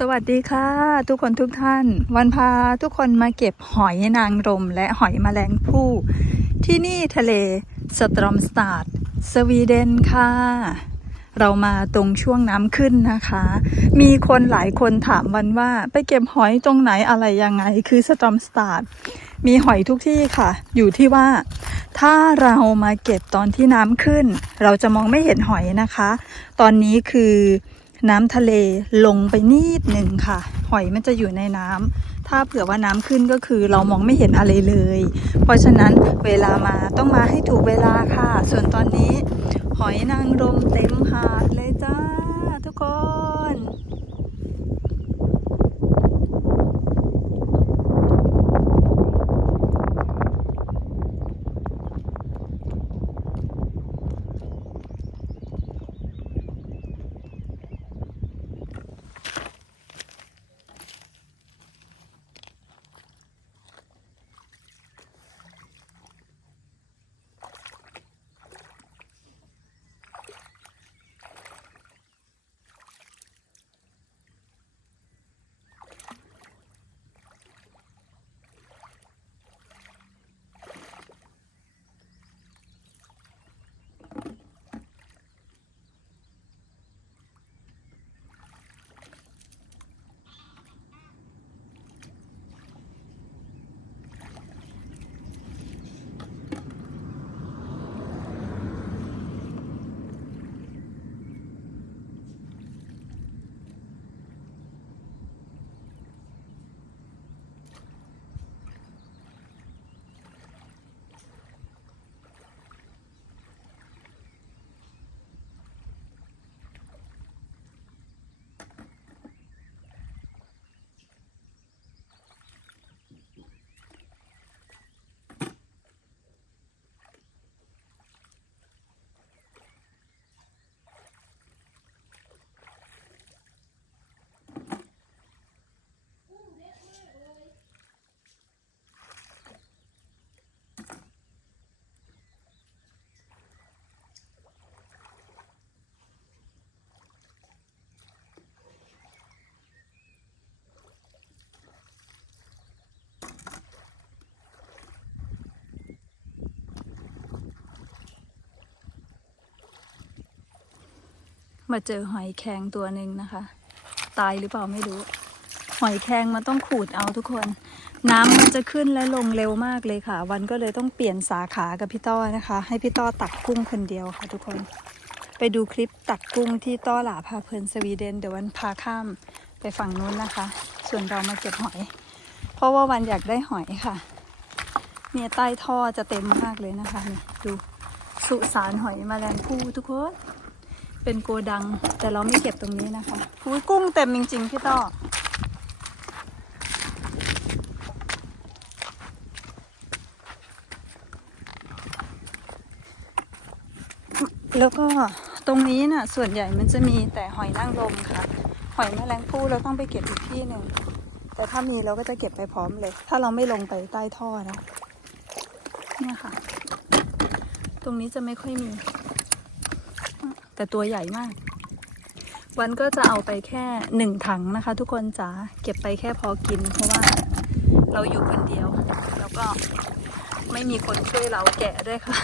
สวัสดีค่ะ ทุกคนทุกท่าน วันพาทุกคนมาเก็บหอยนางรมและหอยแมลงภู่ที่นี่ทะเลสตรอมสตาร์สวีเดนค่ะ เรามาตรงช่วงน้ำขึ้นนะคะ มีคนหลายคนถามวันว่า ไปเก็บหอยตรงไหนอะไรยังไง คือสตรอมสตาร์มีหอยทุกที่ค่ะ อยู่ที่ว่า ถ้าเรามาเก็บตอนที่น้ำขึ้น เราจะมองไม่เห็นหอยนะคะ ตอนนี้คือ น้ำทะเลลงไปนิดหนึ่งค่ะ หอยมันจะอยู่ในน้ำถ้าเผื่อว่าน้ำขึ้นก็คือเรามองไม่เห็นอะไรเลย เพราะฉะนั้นเวลามาต้องมาให้ถูกเวลาค่ะ ส่วนตอนนี้ หอยนางรมเต็มหาดเลยจ้าทุกคน มาเจอหอยแครงตัวหนึ่งนะคะ ตายหรือเปล่าไม่รู้ หอยแครงมันต้องขูดเอาทุกคน น้ำมันจะขึ้นและลงเร็วมากเลยค่ะ วันก็เลยต้องเปลี่ยนสาขากับพี่ต้อนะคะ ให้พี่ต้อตักกุ้งคนเดียวค่ะทุกคน ไปดูคลิปตักกุ้งที่ต้อหลาพาเพลินสวีเดนเดี๋ยววันพาข้ามไปฝั่งนู้นนะคะ ส่วนเรามาเก็บหอย เพราะว่าวันอยากได้หอยค่ะ เนี่ยใต้ท่อจะเต็มมากเลยนะคะนี่ดูสุสานหอยแมลงภู่ทุกคน เป็นโกดัง แต่เราไม่เก็บตรงนี้นะคะอุ้ยกุ้งเต็มจริงๆพี่ต้อแล้วก็ตรงนี้น่ะส่วนใหญ่มันจะมีแต่หอยนางรมค่ะ หอยแมลงภู่เราต้องไปเก็บอีกที่หนึ่งแต่ถ้ามีเราก็จะเก็บไปพร้อมเลย ถ้าเราไม่ลงไปใต้ท่อนะเนี่ยค่ะ ตรงนี้จะไม่ค่อยมี แต่ตัวใหญ่มาก วันก็จะเอาไปแค่หนึ่งถังนะคะ ทุกคนจ๋าเก็บไปแค่พอกิน เพราะว่าเราอยู่คนเดียว แล้วก็ไม่มีคนช่วยเราแกะด้วยค่ะ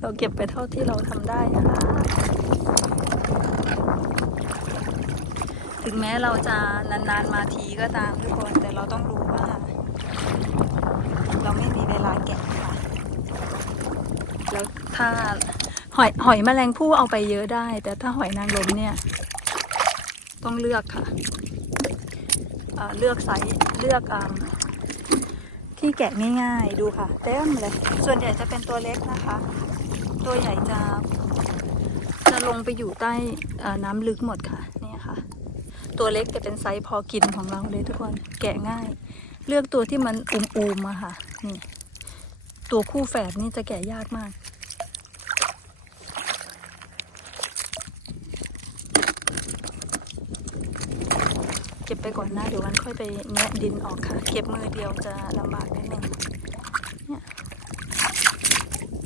เราเก็บไปเท่าที่เราทำได้นะคะถึงแม้เราจะนานๆมาทีก็ตามทุกคน แต่เราต้องรู้ว่า เราไม่มีเวลาแกะค่ะ แล้วถ้า หอยหอยแมลงภู่เอาไปเยอะได้ แต่ถ้าหอยนางรมเนี่ย ต้องเลือกค่ะเลือกไซส์เลือกอที่แกะง่ายๆดูค่ะ เต็มเลย ส่วนใหญ่จะเป็นตัวเล็กนะคะ ตัวใหญ่จะจะลงไปอยู่ใต้น้ำลึกหมดค่ะเนี่ยค่ะ ตัวเล็กจะเป็นไซส์พอกินของเราเลยทุกคนแกะง่าย เลือกตัวที่มันอูมๆอะค่ะนี่ตัวคู่แฝดนี่จะแกะยากมาก เก็บ ไปก่อนนะ เดี๋ยววันค่อยไปแงะดินออกค่ะ เก็บมือเดียวจะลำบากนิดนึงเนี่ย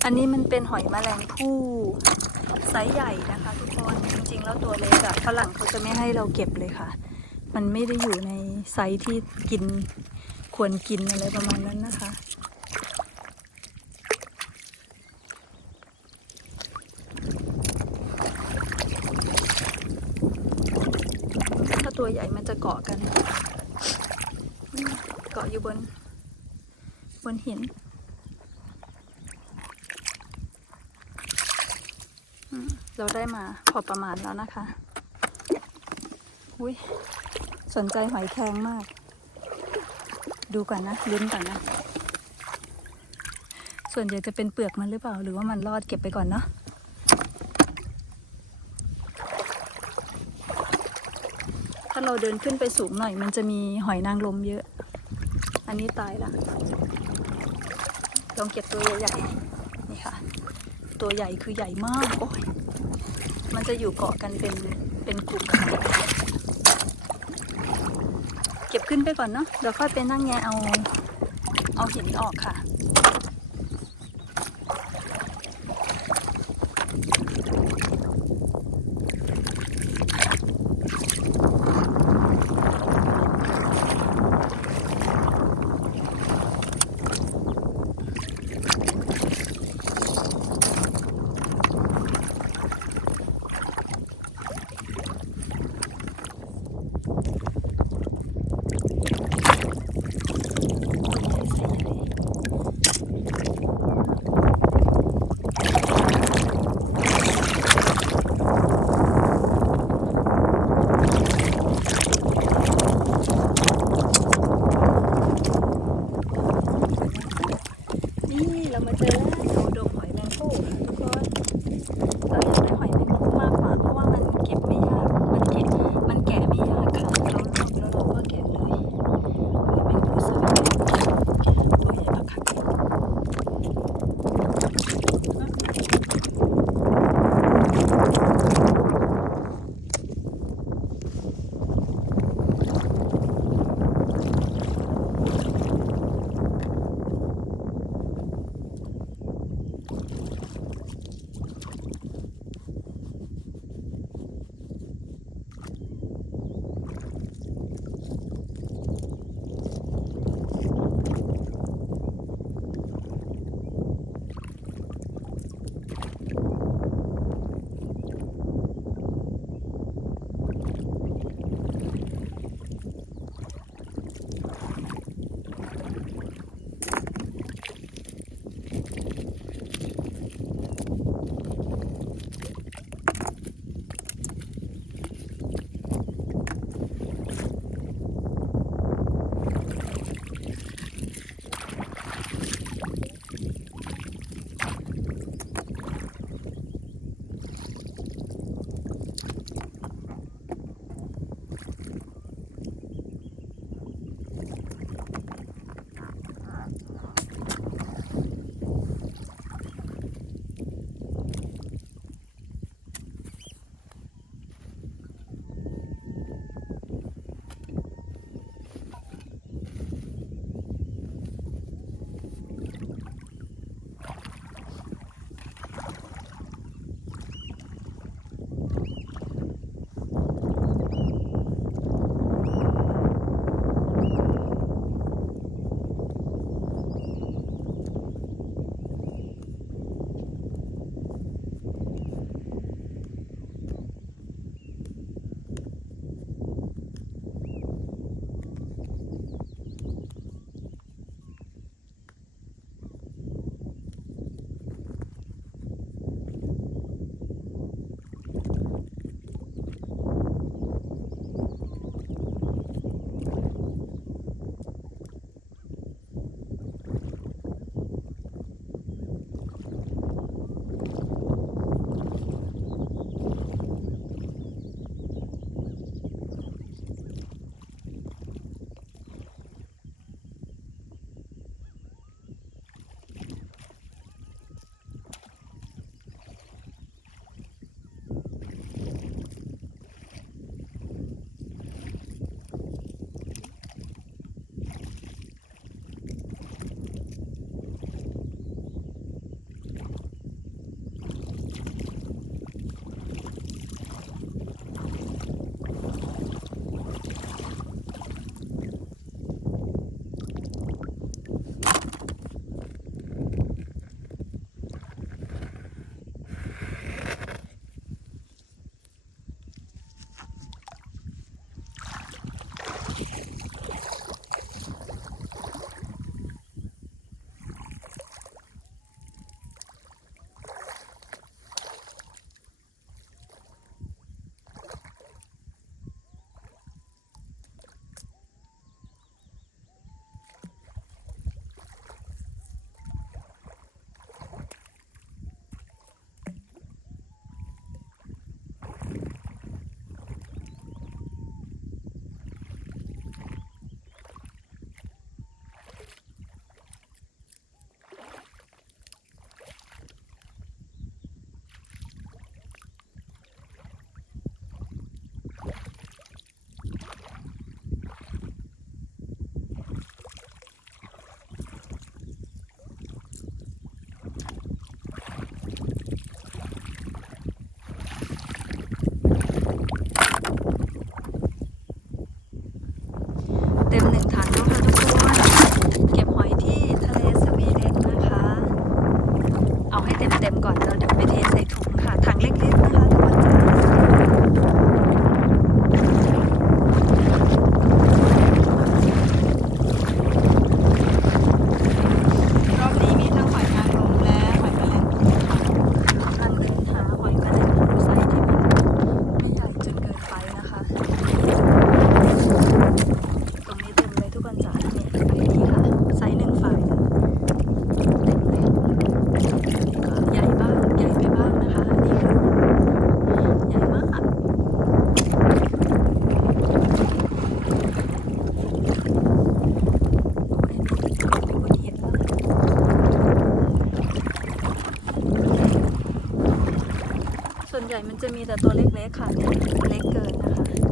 อันนี้มันเป็นหอยแมลงภู่ไซส์ใหญ่นะคะทุกคน จริง ๆ แล้วตัวเล็กอะฝรั่งเขาจะไม่ให้เราเก็บเลยค่ะ มันไม่ได้อยู่ในไซส์ที่กินควรกินอะไรประมาณนั้นนะคะ ถ้าตัวใหญ่มันจะ เกาะกัน เกาะอยู่บน บนหินเราได้มาพอประมาณแล้วนะคะอุ้ยสนใจหอยแครงมาก ดูก่อนนะลุ้นก่อนนะ ส่วนใหญ่จะเป็นเปลือกมันหรือเปล่า หรือว่ามันรอดเก็บไปก่อนเนาะ ถ้า เราเดินขึ้นไปสูงหน่อย มันจะมีหอยนางรมเยอะ อันนี้ตายละลองเก็บตัวใหญ่ๆนี่ค่ะ ตัวใหญ่คือใหญ่มากโอ้ยมันจะอยู่เกาะกันเป็นเป็นกลุ่มเก็บขึ้นไปก่อนเนาะเดี๋ยวค่อยไปนั่งแงเอาเอาหินออกค่ะ มันจะมีแต่ตัวเล็กๆค่ะ เล็กเกินนะคะ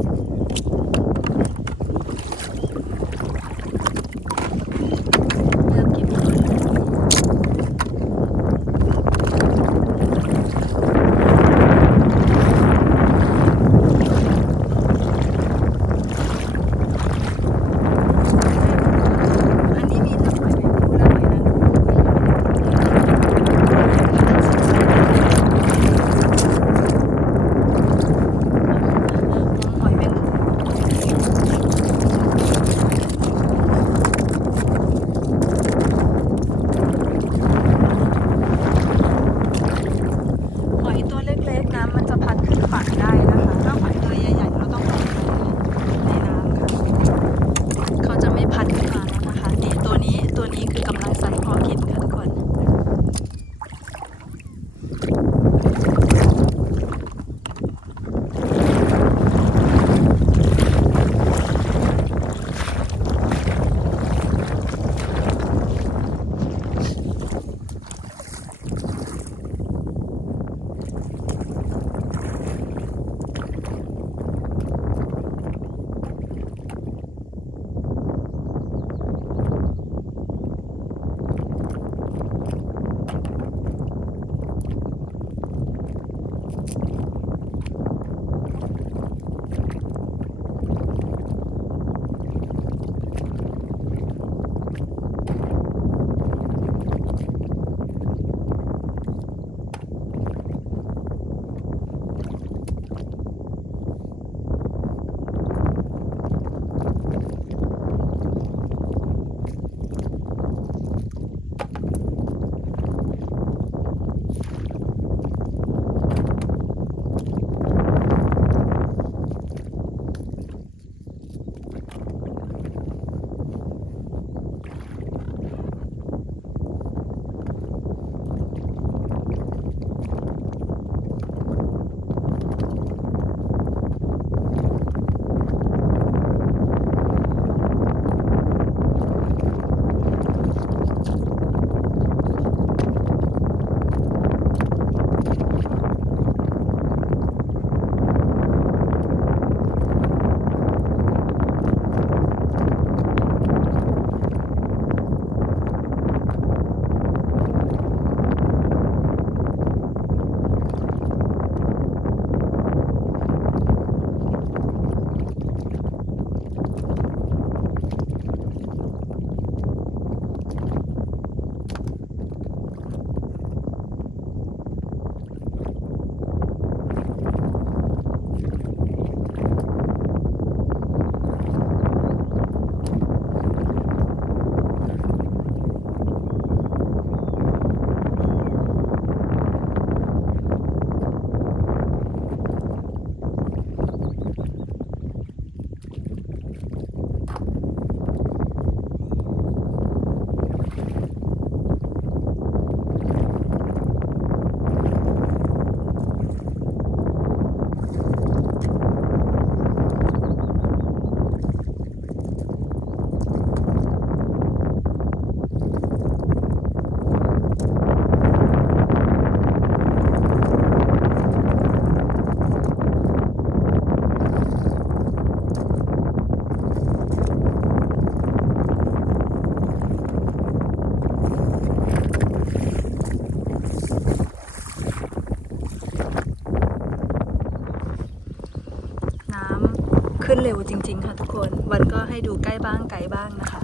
ค่ะทุกคนวันก็ให้ดูใกล้บ้างไกลบ้างนะคะ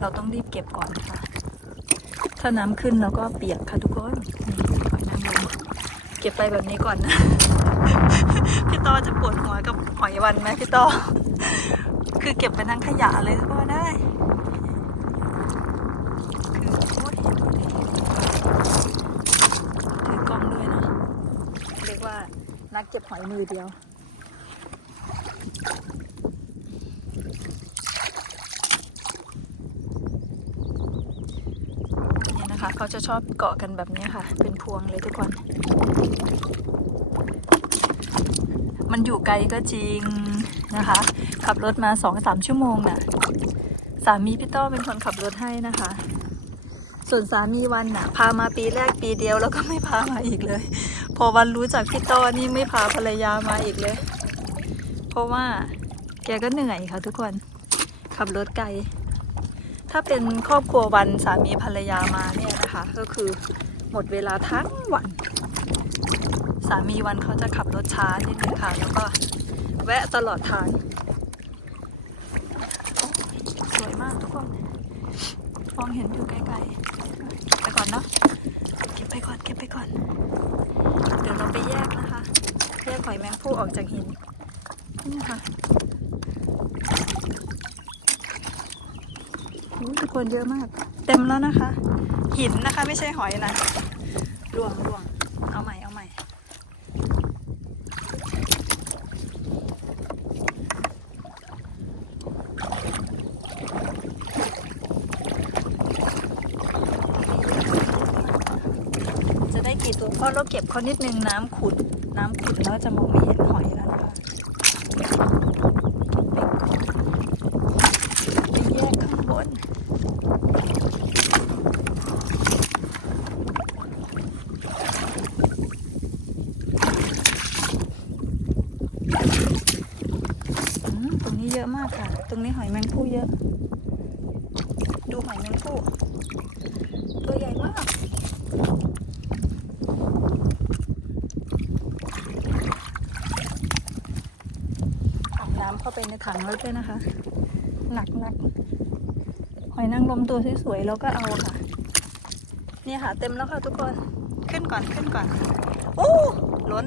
เราต้องรีบเก็บก่อนค่ะ ถ้าน้ำขึ้นเราก็เปียกค่ะทุกคนนี่หอยนางรมเก็บไปแบบนี้ก่อนนะพี่ต้อจะปวดหัวกับหอยวันไหมพี่ต้อคือเก็บไปทั้งขยะเลยก็ได้ถือกล้องด้วยเนาะเรียกว่านักเก็บหอยมือเดียว เขาจะชอบเกาะกันแบบนี้ค่ะ เป็นพวงเลยทุกคน มันอยู่ไกลก็จริงนะคะ ขับรถมาสองสามชั่วโมงน่ะ สามีพี่ต้อเป็นคนขับรถให้นะคะ ส่วนสามีวันน่ะ พามาปีแรกปีเดียวแล้วก็ไม่พามาอีกเลย พอวันรู้จักพี่ต้อนี่ไม่พาภรรยามาอีกเลย เพราะว่าแกก็เหนื่อยค่ะทุกคน ขับรถไกลถ้าเป็นครอบครัววันสามีภรรยามาเนี่ย ก็คือหมดเวลาทั้งวัน สามีวันเขาจะขับรถช้านิดนึงค่ะ แล้วก็แวะตลอดทางสวยมากทุกคนมองเห็นอยู่ไกลๆไปก่อนเนาะเก็บไปก่อนเก็บไปก่อน เดี๋ยวเราไปแยกนะคะ แยกหอยแมงผู้ออกจากหินนี่ค่ะทุกคนเยอะมาก เต็มแล้วนะคะ หินนะคะ ไม่ใช่หอยนะล่วงล่วงเอาใหม่เอาใหม่ จะได้กี่ตัวเพราะเราเก็บเขานิดนึงน้ำขุดน้ำขุดแล้วจะมองไม่เห็นหอยแล้วนะคะไปแยกข้างบน อืมตรงนี้เยอะมากค่ะ ตรงนี้หอยแมงผู้เยอะ ดูหอยแมงผู้ตัวใหญ่มาก อาบน้ำ เข้าไปในถังแล้วด้วยนะคะ หนักหนักหอยนางรมตัวสวยๆแล้วก็เอาค่ะเนี่ยค่ะ เต็มแล้วค่ะทุกคนขึ้นก่อนขึ้นก่อนโอ้ล้น